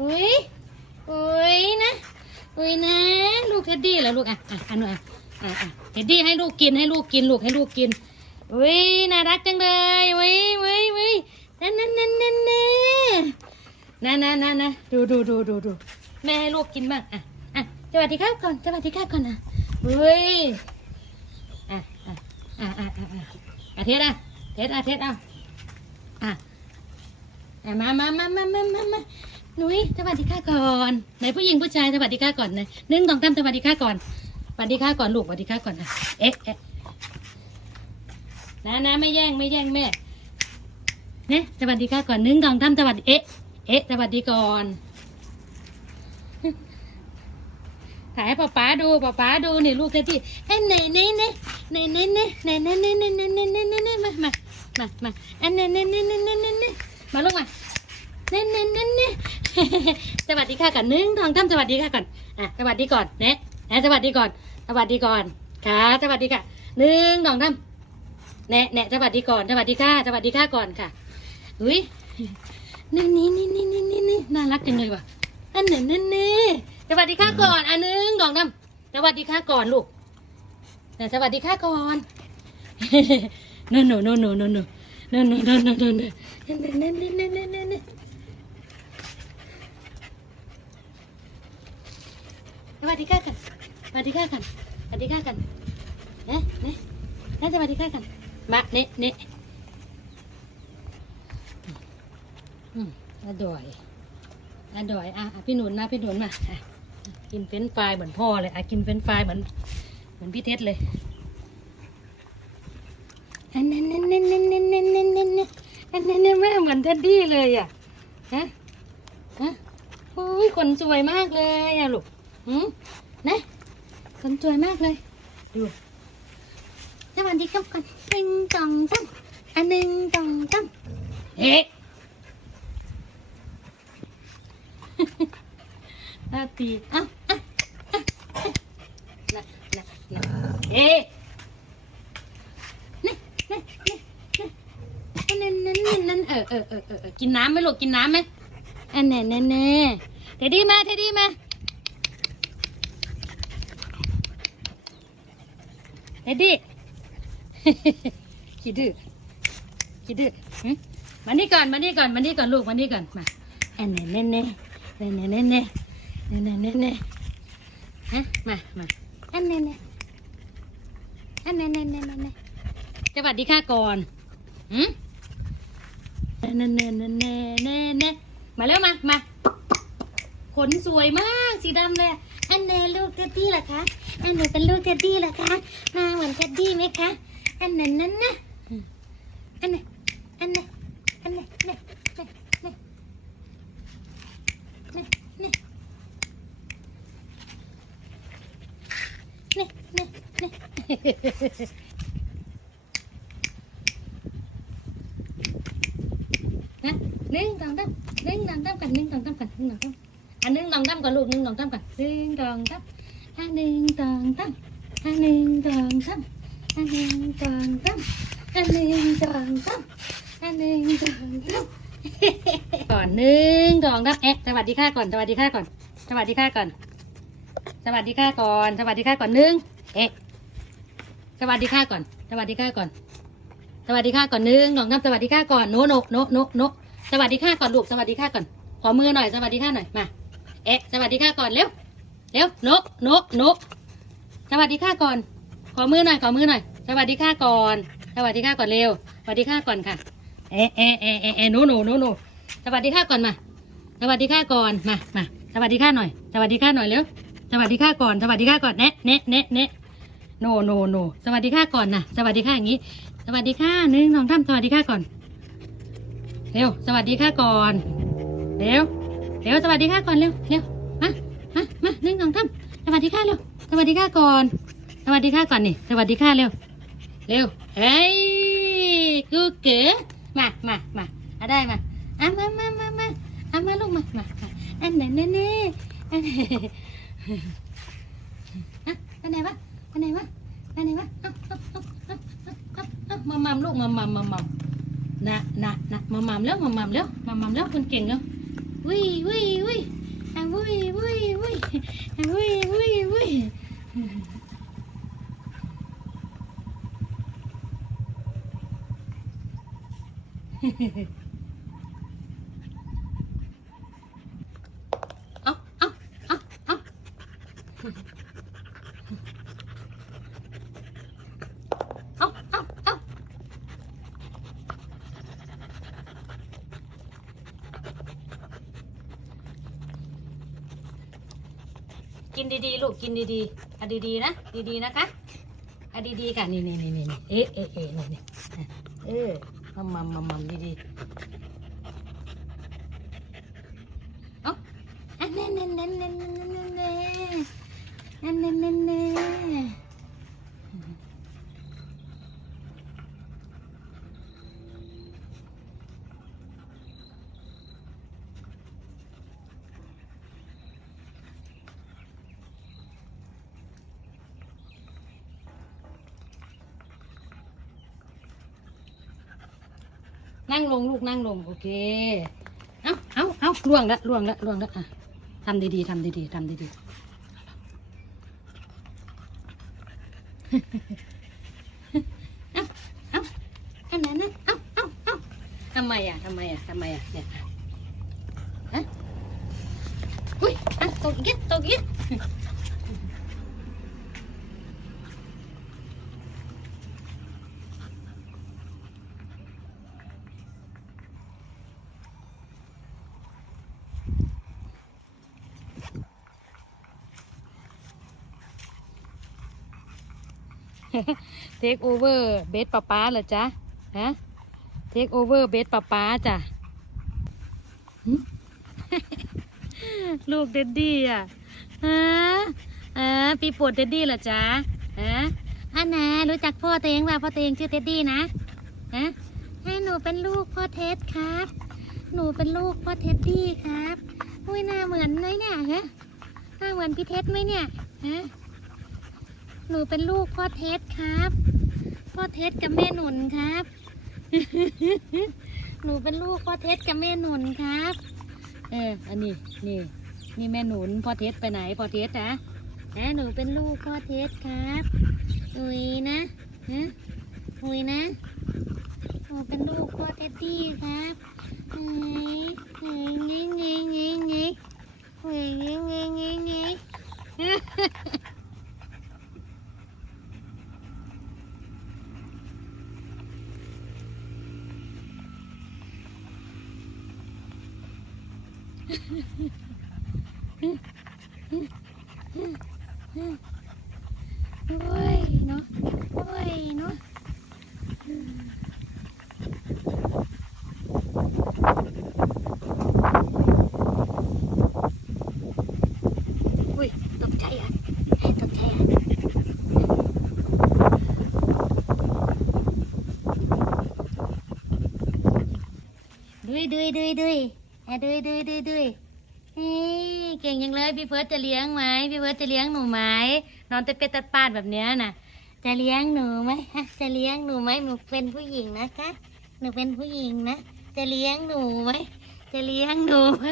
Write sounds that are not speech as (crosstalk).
อุ้ยอุ้ยนะอุ้ยนะ ลูกเท็ดดี้เหรอลูกอะอะอันนู้นอะอะอะเท็ดดี้ให้ลูกกินให้ลูกกินลูกให้ลูกกินอุ้ยน่ารักจังเลยอุ้ยอุ้ยอุ้ยนั่นนั่นนั่นนั่นนั่นนะนะนะนดูดูดูดูดูแม่ให้ลูกกินบ้างอะอะสวัสดีครับก่อนสวัสดีครับก่อนอะอุ้ยอะอะอะอะอะอะเท็ดอะเท็ดอะเท็ดอะอะมามามามามามา นุ้ยสวัสดีค่ะก่อนไหนผู้หญิงผู้ชายสวัสดีค่ะก่อนไหนหนึ่งสองสามสวัสดีค่ะก่อนสวัสดีค่ะก่อนลูกสวัสดีค่ะก่อนนะเอ๊ะเอ๊ะนะนะไม่แย่งไม่แย่งแม่เนี่ยสวัสดีค่ะก่อนหนึ่งสองสามสวัสดีเอ๊ะเอ๊ะสวัสดีก่อนถ่ายให้ป๊าป๊าดูป๊าป๊าดูนี่ลูกเที่เอ้ยไหนไหนไหนไหนไหนไหนไหนไหนไหนไหนไหนไหนไหนไหนมามามามาอันไหนไหนไหนไหนไหนไหนไหนมาลูกมาเน่เน่เน่เน่ สวัสดีค่ะก่อนหนึ่งทองท่ำสวัสดีค่ะก่อนอะสวัสดีก่อนเนะนะสวัสดีก่อน สวัสดีก่อนค่ะสวัสดีค่ะหนึ่งทองท่ำเนะเนะสวัสดีก่อนสวัสดีค่ะสวัสดีค่ะก่อนค่ะอุ้ยนี่นี่นี่นี่นี่นี่นี่น่ารักจังเลยว่ะอันเน่เน่เน่สวัสดีค่ะก่อนอันหนึ่งทองท่ำสวัสดีค่ะก่อนลูกนะสวัสดีค่ะก่อนโน่นโน่นโน่นโน่นโน่นโน่นโน่นโน่นโน่นโน่นโน่นเน่เน่เน่เน่เน่เน่ เน่สวัสดีค่ะกันสวัสดีค่ะกันสวัสดีค่ะกันเนะเนะเนะสวัสดีค่ะกันมาเนะเนะอืมอร่อยอร่อยอะพี่หนุนนะพี่หนุนมาอะกินเฟรนช์ฟรายเหมือนพ่อเลยอะกินเฟรนช์ฟรายเหมือนเหมือนพี่เท็ดเลยอันนั้นนั่นนั่นนั่นนั่นนั่นนั่นนั่นนั่นอันนั้นนั่นแม่เหมือนเท็ดดี้เลยอะฮะฮะโอ้ยคนสวยมากเลยอะลูก หืมนะคนสวยมากเลย ดูสวัสดีครับก่อนหนึ่งสองสามอันหนึ่งสองสามเอ๊ะอาตีเอ้าอะอะอะนะนะนะเอ๊ะนี่นี่นี่นี่นั่นนั่นนั่นนั่นเออเออเออเออกินน้ำไหมลูกกินน้ำไหมอันแน่แน่แน่เทดี้มาเทดดี้มา เอ็ดดี้ขี้ดื้อขี้ดื้อมานี่ก่อนมานี่ก่อนมานี่ก่อนลูกมานี่ก่อนมาเน่เน่เน่เน่เน่เน่เน่เน่เน่เน่เน่ฮะมามาแอนเน่เน่อนเน่เน่เน่เน่เน่สวัสดีค่ะก่อนหืมเน่เน่เน่เน่เน่เน่มาแล้วมามาขนสวยมากสีดำเลย อันไหนลูกเท็ดดี้เหรอคะ อันไหนเป็นลูกเท็ดดี้เหรอคะหน้าเหมือนเท็ดดี้ไหมคะ อันนั้นนั่นนะอันไหนอันไหนอันไหนเนี่ยเนี่ยเนี่ยเนี่ยเนี่ยเนี่ยเนี่ยเนี่ยนะหนึ่งสองสามหนึ่งสองสามกันหนึ่งสองสามกันหนึ่งสองสาม อันหนึ่งตองตั้มก่อนลูกหนึ่งตองตั้มก่อนหนึ่งตองตั้มอันหนึ่งตองตั้มอันหนึ่งตองตั้มอันหนึ่งตองตั้มอันหนึ่งตองตั้มอันหนึ่งตองตั้มก่อนหนึ่งตองตั้มเอ๊ะสวัสดีค่ะก่อนสวัสดีค่ะก่อน สวัสดีค่ะก่อน สวัสดีค่ะก่อน สวัสดีค่ะก่อนหนึ่งเอ๊ะสวัสดีค่ะก่อน สวัสดีค่ะก่อน สวัสดีค่ะก่อนหนึ่งตองตั้มสวัสดีค่ะก่อนโนโนโนโนโนสวัสดีค่ะก่อนลูกสวัสดีค่ะก่อนขอมือหน่อยสวัสดีค่ะหน่อยมา เอ๊ะสวัสดีค่ะก่อนเร็วเร็วนกนกนก สวัสดีค่ะก่อน ขอมือหน่อยขอมือหน่อย สวัสดีค่ะก่อน สวัสดีค่ะก่อนเร็วสวัสดีค่ะก่อนค่ะ เอ๊ะเอ๊ะเอ๊ะเอ๊ะเอ๊ะหนูหนูหนูหนูสวัสดีค่ะก่อนมา สวัสดีค่ะก่อนมามาสวัสดีค่ะหน่อย สวัสดีค่ะหน่อยเร็วสวัสดีค่ะก่อน สวัสดีค่ะก่อนเนะเนะเนะเนะโนโนโนสวัสดีค่ะก่อนนะสวัสดีค่ะอย่างนี้ สวัสดีค่ะหนึ่งสองสามสวัสดีค่ะก่อนเร็วสวัสดีค่ะก่อนเร็ว เร็วสวัสดีค่ะก่อนเร็วเร็วมามามาหนึ่งสองสามสวัสดีค่ะเร็วสวัสดีค่ะก่อน สวัสดีค่ะก่อนนี่สวัสดีค่ะเร็วเร็วเฮ้ยกูเก๋มามามาเอาได้มาอะมามามามาเอามาลูกมามาอันไหนเน่เน่อันไหนอะอันไหนวะอันไหนวะอันไหนวะเอามามัมลูกมามัมมามัมนะนะนะมามัมแล้วมามัมแล้วมามัมแล้วคนเก่งแล้ว Wee, wee, wee. And wee, wee, wee. And wee, wee, wee. (laughs) oh, oh, oh, oh. กินดีๆ ลูกกินดีๆเอาดีๆนะ ดีๆนะคะเอาดีๆค่ะนี่นี่นี่นี่เอ๊ะเอ๊ะเอ๊ะนี่นี่เออมามมัมมัมมัมดีๆ นั่งลงลูกนั่งลงโอเค เอาเอาเอาล่วงละล่วงละล่วงละอะทำดีๆทำดีๆทำดีๆเอาเอาอันนั้นนะเอาเอาเอาทำไมอะทำไมอะทำไมอะเนี่ยฮะอุ้ยอะตกยึดตกยึด เทคโอเวอร์เบสป้าป้าเหรอจ๊ะฮะเทคโอเวอร์เบสป้าป้าจ้ะลูกเดดดี้อะฮะอ่าปีโปวดเดดดี้เหรอจ๊ะฮะอันนะรู้จักพ่อเองว่าพ่อเองชื่อเดดดี้นะฮะให้หนูเป็นลูกพ่อเท็ดครับ หนูเป็นลูกพ่อเท็ดดี้ครับอุ้ยหน้าเหมือนไหมเนี่ยฮะหน้าเหมือนพี่เท็ดไหมเนี่ยฮะ หนูเป็นลูกพ่อเท็ดครับ พ่อเท็ดกับแม่หนุนครับ หนูเป็นลูกพ่อเท็ดกับแม่หนุนครับ เออ อันนี้นี่ นี่แม่หนุนพ่อเท็ดไปไหนพ่อเท็ดนะนะหนูเป็นลูกพ่อเท็ดครับอุยนะฮะอุยนะ หนูเป็นลูกพ่อเท็ดดี้ครับเฮ้ยเฮ้ยเงี้ยเงี้ยเงี้ยเงี้ยเฮ้ยเงี้ยเงี้ยเงี้ยเงี้ย โอ้ยเนาะโอ้ยเนาะอุ้ยตกใจอะตกใจอะดุยดุยดุยดุยดุยดุยดุยดุย เฮ้เก่งยังเลยพี่เฟิร์สจะเลี้ยงไหมพี่เฟิร์สจะเลี้ยงหนูไหมนอนตะเป็ดตะปาดแบบเนี้ยน่ะ จะเลี้ยงหนูไหมฮะจะเลี้ยงหนูไหมหนูเป็นผู้หญิงนะคะ หนูเป็นผู้หญิงนะจะเลี้ยงหนูไหมจะเลี้ยงหนูไหม